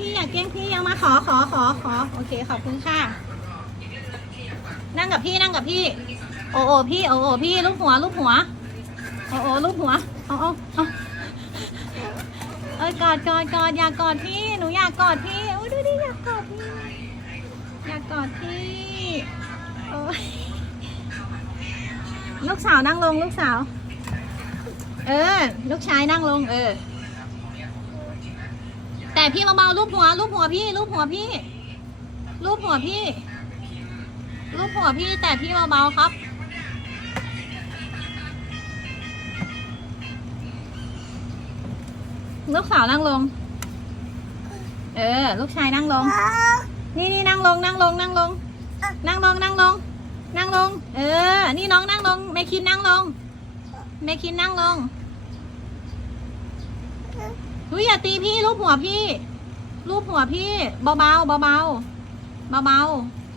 พี่อย่าแกล้งพี่ยังมาขอขอขอขอโอเคขอบคุณค่ะ นั่งกับพี่นั่งกับพี่ โอโอพี่โอโอพี่ลูกหัวลูกหัวโอโอลูกหัวเอาเอาเอาเอ้ยกอดกอดกอดอยากกอดพี่หนูอยากกอดพี่โอ้ยดูดิอยากกอดพี่อยากกอดพี่โอ้ยลูกสาวนั่งลงลูกสาว เออ ลูกชายนั่งลงเออ แต่พี่เบาๆรูปหัวรูปหัวพี่รูปหัวพี่รูปหัวพี่รูปหัวพี่แต่พี่เบาๆครับลูกสาวนั่งลง เออ ลูกชายนั่งลง นี่นี่นั่งลงนั่งลงนั่งลง นั่งลงนั่งลง นั่งลง เออ นี่น้องนั่งลงเมคินนั่งลงเมคินนั่งลง เฮ้ยอย่าตีพี่รูปหัวพี่รูปหัวพี่ เบาๆเบาๆเบาๆ